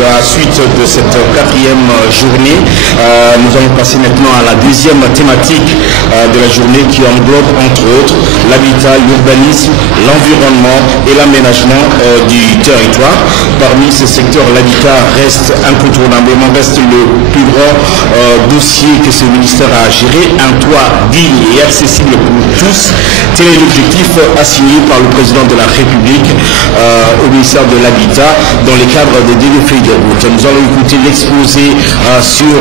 la suite de cette quatrième journée. Nous allons passer maintenant à la deuxième thématique de la journée qui englobe entre autres l'habitat, l'urbanisme, l'environnement et l'aménagement du territoire. Parmi ces secteurs, l'habitat reste incontournablement le plus grand dossier que ce ministère a géré. Un toit digne et accessible pour tous, tel est l'objectif assigné par le président de la République au ministère de l'Habitat dans le cadre des deux feuilles de route. Nous allons écouter l'exposé sur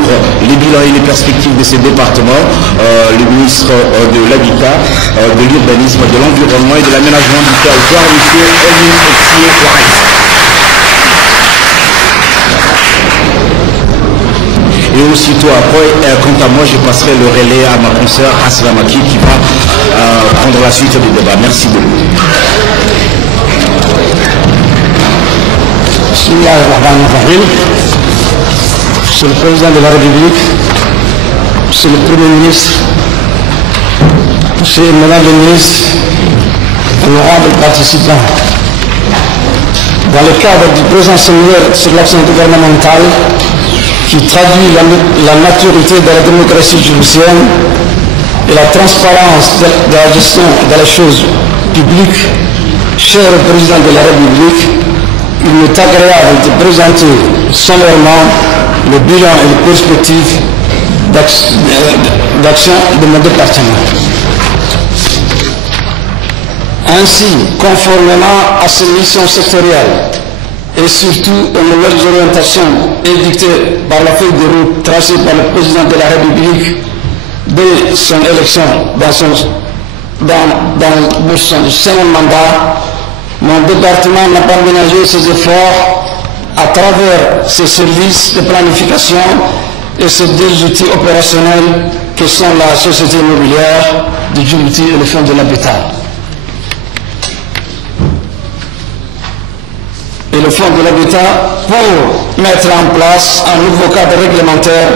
les bilans et les perspectives de ces départements, le ministre de l'Habitat, de l'urbanisme, de l'environnement et de l'aménagement du territoire, M. Elmi Otsié-Ouaris. Et aussitôt après, quant à moi, je passerai le relais à ma consoeur Asla Maki qui va prendre la suite du débat. Merci beaucoup. Bismillahirrahmanirrahim. Monsieur le Président de la République, Monsieur le Premier ministre, Monsieur et Madame le ministre, honorables participants, dans le cadre du présent séminaire sur l'action gouvernementale qui traduit la maturité de la démocratie djiboutienne et la transparence de la gestion de la chose publique, cher Président de la République, il m'est agréable de présenter sommairement le bilan et les perspectives d'action de mon département. Ainsi, conformément à ces missions sectorielles et surtout aux nouvelles orientations édictées par la feuille de route tracée par le président de la République dès son élection dans son second mandat, mon département n'a pas ménagé ses efforts à travers ses services de planification et ses deux outils opérationnels que sont la société immobilière de Djibouti et le fonds de l'habitat. Et le fonds de l'habitat pour mettre en place un nouveau cadre réglementaire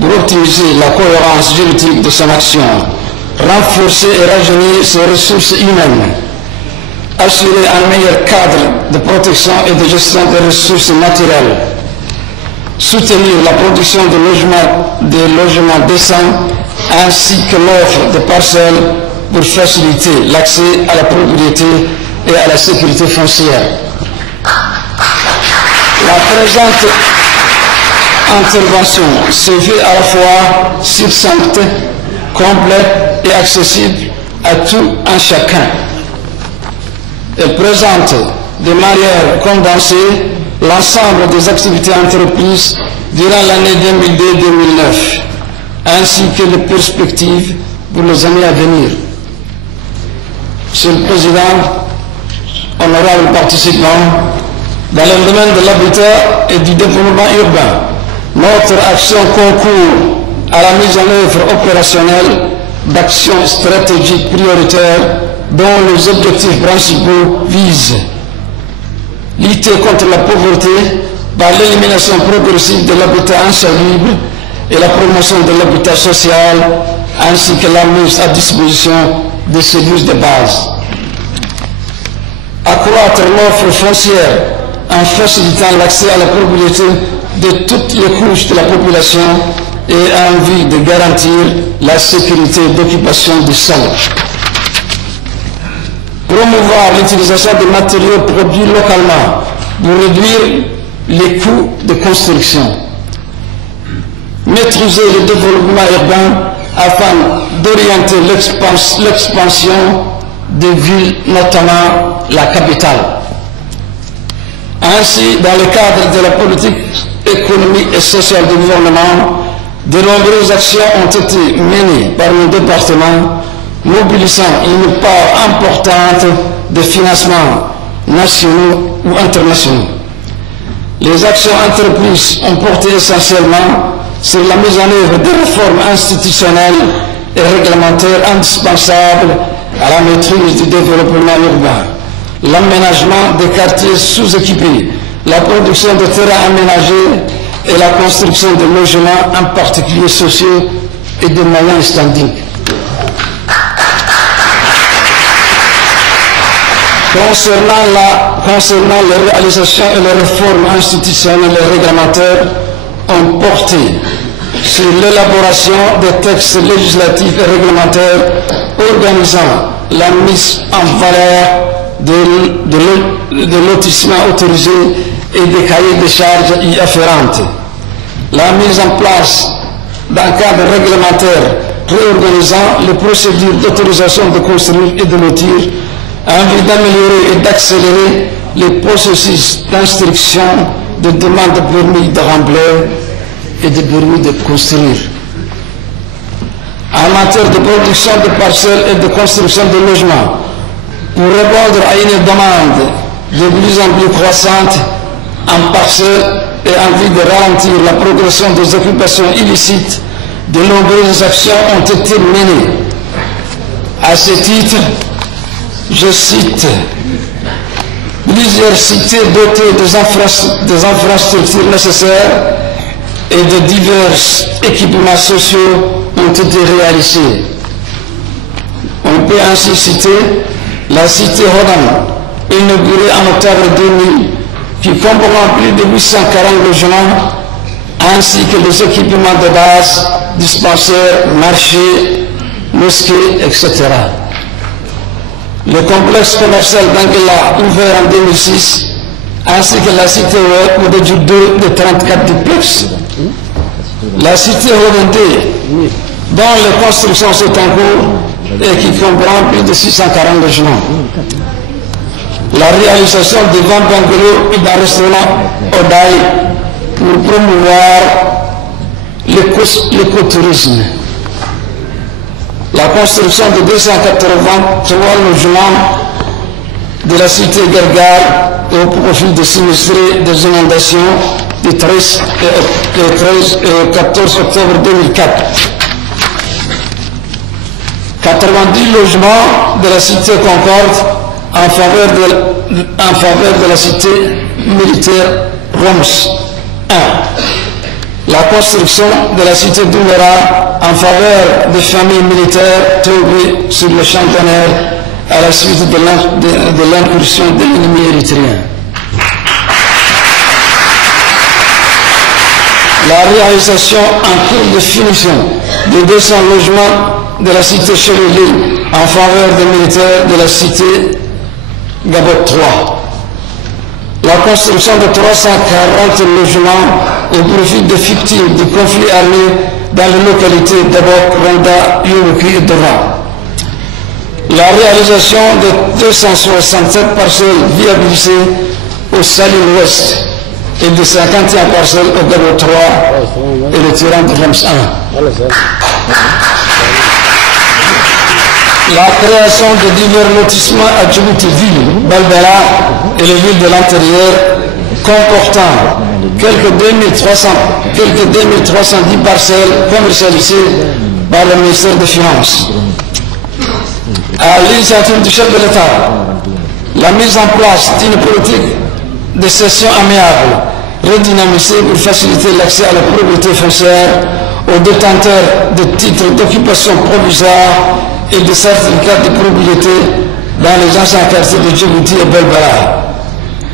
pour optimiser la cohérence juridique de son action, renforcer et rajeunir ses ressources humaines, assurer un meilleur cadre de protection et de gestion des ressources naturelles, soutenir la production de logements décents ainsi que l'offre de parcelles pour faciliter l'accès à la propriété et à la sécurité foncière. La présente intervention se fait à la fois succincte, complète et accessible à tout un chacun. Elle présente de manière condensée l'ensemble des activités entreprises durant l'année 2002-2009, ainsi que les perspectives pour les années à venir. Monsieur le Président, honorables participants, dans le domaine de l'habitat et du développement urbain, notre action concourt à la mise en œuvre opérationnelle d'actions stratégiques prioritaires dont les objectifs principaux visent lutter contre la pauvreté par l'élimination progressive de l'habitat insalubre et la promotion de l'habitat social, ainsi que la mise à disposition des services de base. Accroître l'offre foncière en facilitant l'accès à la propriété de toutes les couches de la population et en vue de garantir la sécurité d'occupation du sol. Promouvoir l'utilisation des matériaux produits localement pour réduire les coûts de construction. Maîtriser le développement urbain afin d'orienter l'expansion des villes, notamment la capitale. Ainsi, dans le cadre de la politique économique et sociale du gouvernement, de nombreuses actions ont été menées par le département, mobilisant une part importante de financements nationaux ou internationaux. Les actions entreprises ont porté essentiellement sur la mise en œuvre des réformes institutionnelles et réglementaires indispensables à la maîtrise du développement urbain, l'aménagement des quartiers sous-équipés, la production de terrains aménagés et la construction de logements, en particulier sociaux et de moyens standing. Concernant les réalisations et les réformes institutionnelles et réglementaires, ont porté sur l'élaboration des textes législatifs et réglementaires organisant la mise en valeur de lotissements autorisés et des cahiers de charges y afférentes, la mise en place d'un cadre réglementaire réorganisant les procédures d'autorisation de construire et de lotir en vue d'améliorer et d'accélérer les processus d'instruction de demande de permis de remblayer et de permis de construire. En matière de production de parcelles et de construction de logements, pour répondre à une demande de plus en plus croissante en parcelles et en vue de ralentir la progression des occupations illicites, de nombreuses actions ont été menées. À ce titre, je cite plusieurs cités dotées des infrastructures nécessaires et de divers équipements sociaux ont été réalisés. On peut ainsi citer la cité Rodam, inaugurée en octobre 2000, qui comprend plus de 840 logements, ainsi que les équipements de base, dispensaires, marchés, mosquées, etc. Le complexe commercial d'Anguilla, ouvert en 2006, ainsi que la cité Modèle 2 de 34 duplex. La cité Rodendé, dont les constructions sont en cours et qui comprend plus de 640 logements. La réalisation de 20 bungalows et d'un restaurant Odaï pour promouvoir l'écotourisme. La construction de 283 logements de la cité Gargare au profit des sinistrés des inondations du 13 et 14 octobre 2004. 90 logements de la cité Concorde en faveur de la cité militaire Roms 1. La construction de la cité d'Oumera en faveur des familles militaires tombées sur le champ d'honneur à la suite de l'incursion de l'ennemi érythréen. La réalisation en cours de finition de 200 logements de la cité Chevelé en faveur des militaires de la cité Gabot 3. La construction de 340 logements au profit des victimes du conflit armé dans les localités d'Abok, Rwanda, Yoruki et Dora. La réalisation de 267 parcelles viabilisées au Saline Ouest et de 51 parcelles au Gabot 3 et le tyran de Rems 1. La création de divers lotissements à Djibouti-Ville, Balbela et les villes de l'intérieur, comportant quelques 2310 parcelles commercialisées par le ministère des Finances. À l'initiative du chef de l'État, la mise en place d'une politique de cession amiable redynamisée pour faciliter l'accès à la propriété foncière aux détenteurs de titres d'occupation provisoire et de certificats de propriété dans les anciens quartiers de Djibouti et Belbara.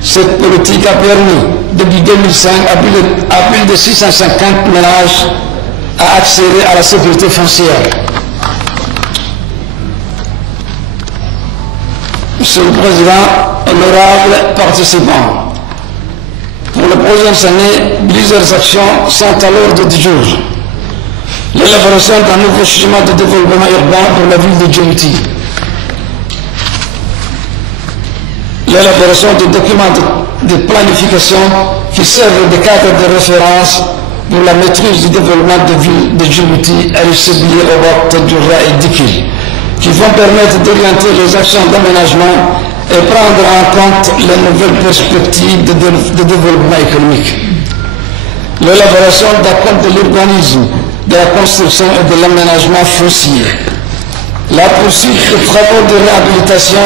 Cette politique a permis, depuis 2005, à plus de 650 ménages à accéder à la sécurité foncière. Monsieur le Président, honorables participants, pour les prochaines années, plusieurs actions sont à l'ordre du jour. L'élaboration d'un nouveau schéma de développement urbain pour la ville de Djibouti. L'élaboration de documents de planification qui servent de cadre de référence pour la maîtrise du développement de ville de Djibouti, RCBI, Obok, Tadjoura et Dikil, qui vont permettre d'orienter les actions d'aménagement et prendre en compte les nouvelles perspectives de développement économique. L'élaboration d'un code de l'urbanisme, de la construction et de l'aménagement foncier. La poursuite des travaux de réhabilitation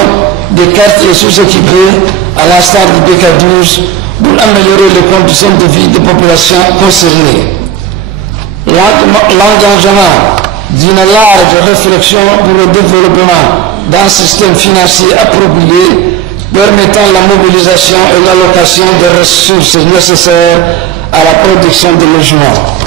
des quartiers sous-équipés à l'instar du BK12 pour améliorer les conditions de vie des populations concernées. L'engagement d'une large réflexion pour le développement d'un système financier approprié permettant la mobilisation et l'allocation des ressources nécessaires à la production de logements.